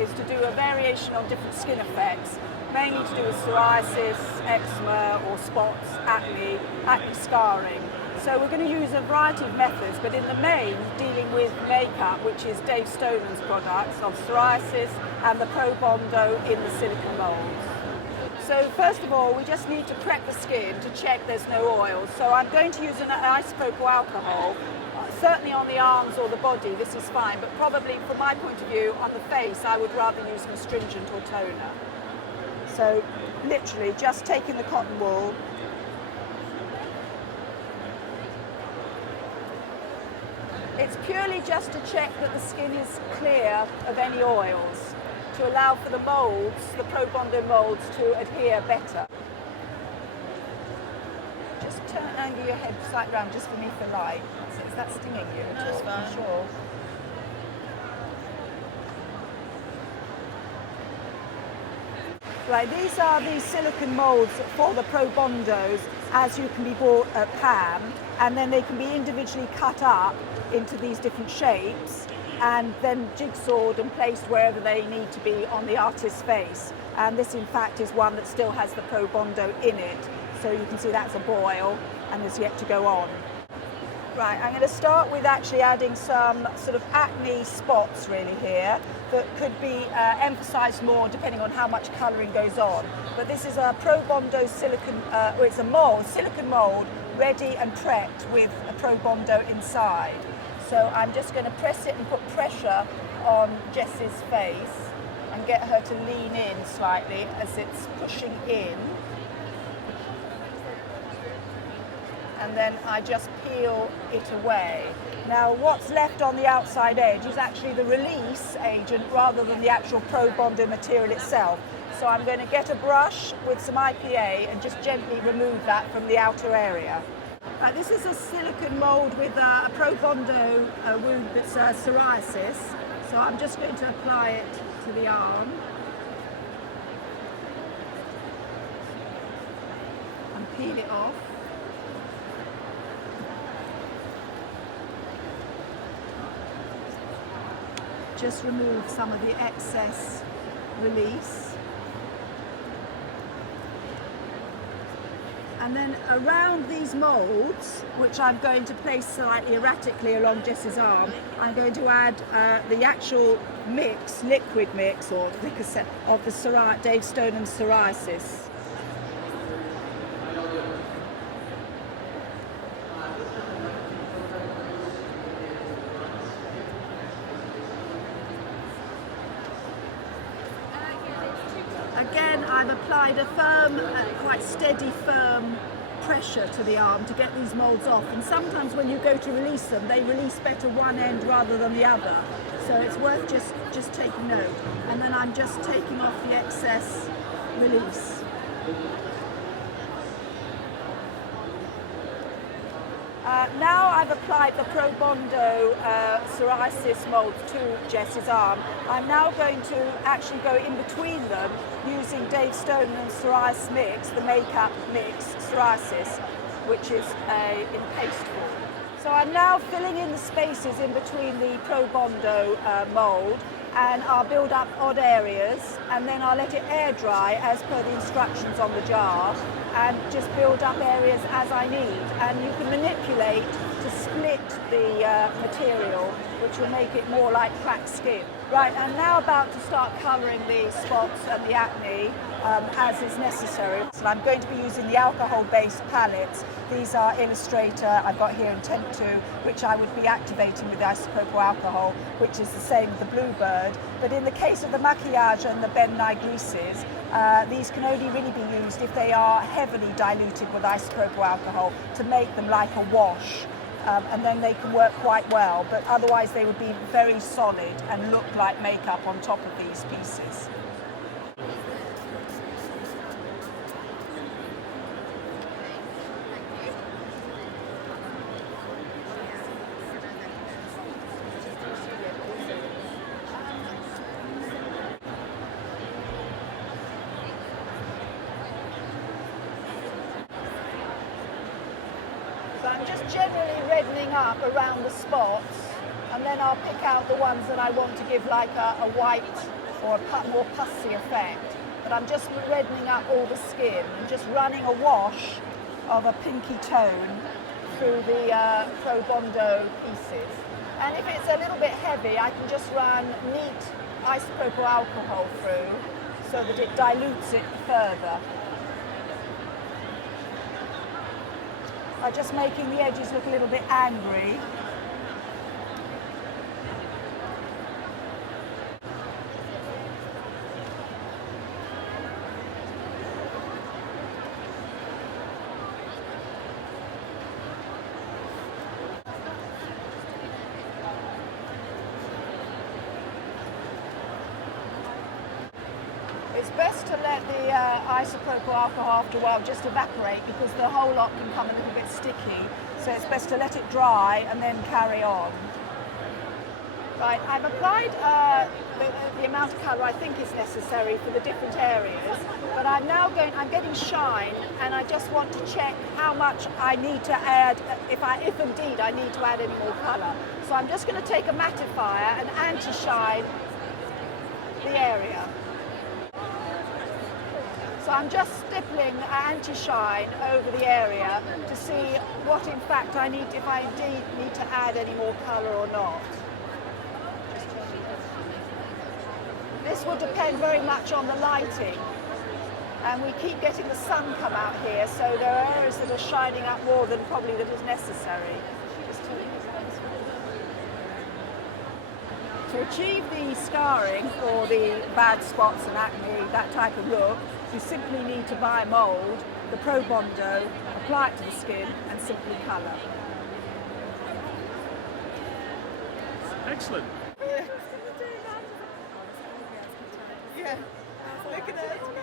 is to do a variation on different skin effects, mainly to do with psoriasis, eczema or spots, acne scarring. So we're going to use a variety of methods, but in the main dealing with Maekup, which is Dave Stonan's products of psoriasis and the probondo in the silicone molds. So first of all, we just need to prep the skin to check there's no oil. So I'm going to use an isopropyl alcohol. Certainly on the arms or the body, this is fine, but probably from my point of view, on the face, I would rather use an astringent or toner. So literally just taking the cotton wool, it's purely just to check that the skin is clear of any oils, to allow for the molds, the probondo molds, to adhere better. Just angle your head slightly round just for me for light. Is that stinging you at all? No, it's fine. Sure. Right, these are the silicone molds for the probondos, as you can be bought at PAM, and then they can be individually cut up into these different shapes and then jigsawed and placed wherever they need to be on the artist's face. And this in fact is one that still has the probondo in it. So you can see that's a boil and is yet to go on. Right, I'm going to start with actually adding some sort of acne spots really here that could be emphasised more depending on how much colouring goes on. But this is a probondo silicone, or it's a mould, silicone mould, ready and prepped with a probondo inside. So I'm just going to press it and put pressure on Jess's face and get her to lean in slightly as it's pushing in. And then I just peel it away. Now what's left on the outside edge is actually the release agent rather than the actual probondo material itself. So I'm going to get a brush with some IPA and just gently remove that from the outer area. This is a silicone mould with a probondo wound that's psoriasis. So I'm just going to apply it to the arm. And peel it off. Just remove some of the excess release. And then around these moulds, which I'm going to place slightly erratically along Jess's arm, I'm going to add the actual mix, liquid mix, or Vicasset of the Dave Stonan's psoriasis. Again, I've applied a firm, quite steady, firm pressure to the arm to get these moulds off. And sometimes when you go to release them, they release better one end rather than the other. So it's worth just taking note. And then I'm just taking off the excess release. Now I've applied the probondo psoriasis mould to Jess's arm. I'm now going to actually go in between them using Dave Stonan's psoriasis mix, the Maekup mix psoriasis, which is in paste form. So I'm now filling in the spaces in between the probondo mould, and I'll build up odd areas, and then I'll let it air dry as per the instructions on the jar, and just build up areas as I need. And you can manipulate to split the material, which will make it more like cracked skin. Right, I'm now about to start colouring the spots and the acne as is necessary. So I'm going to be using the alcohol-based palettes. These are Illustrator, I've got here Intent to, which I would be activating with isopropyl alcohol, which is the same with the Bluebird. But in the case of the maquillage and the Ben Nye greases, these can only really be used if they are heavily diluted with isopropyl alcohol to make them like a wash. And then they can work quite well, but otherwise they would be very solid and look like makeup on top of these pieces. So I'm just generally reddening up around the spots, and then I'll pick out the ones that I want to give like a white or a more pussy effect. But I'm just reddening up all the skin and just running a wash of a pinky tone through the probondo pieces. And if it's a little bit heavy, I can just run neat isopropyl alcohol through so that it dilutes it further. By just making the edges look a little bit angry. It's best to let the isopropyl alcohol after a while just evaporate because the whole lot can come a little bit sticky. So it's best to let it dry and then carry on. Right, I've applied the amount of colour I think is necessary for the different areas, but I'm getting shine, and I just want to check how much I need to add, if indeed I need to add any more colour. So I'm just going to take a mattifier and anti-shine the area. So I'm just stippling anti-shine over the area to see what in fact I need, if I indeed need to add any more colour or not. This will depend very much on the lighting, and we keep getting the sun come out here, so there are areas that are shining up more than probably that is necessary. To achieve the scarring or the bad spots and acne, that type of look, you simply need to buy a mould, the probondo, apply it to the skin and simply colour. Excellent. Yeah, look at us.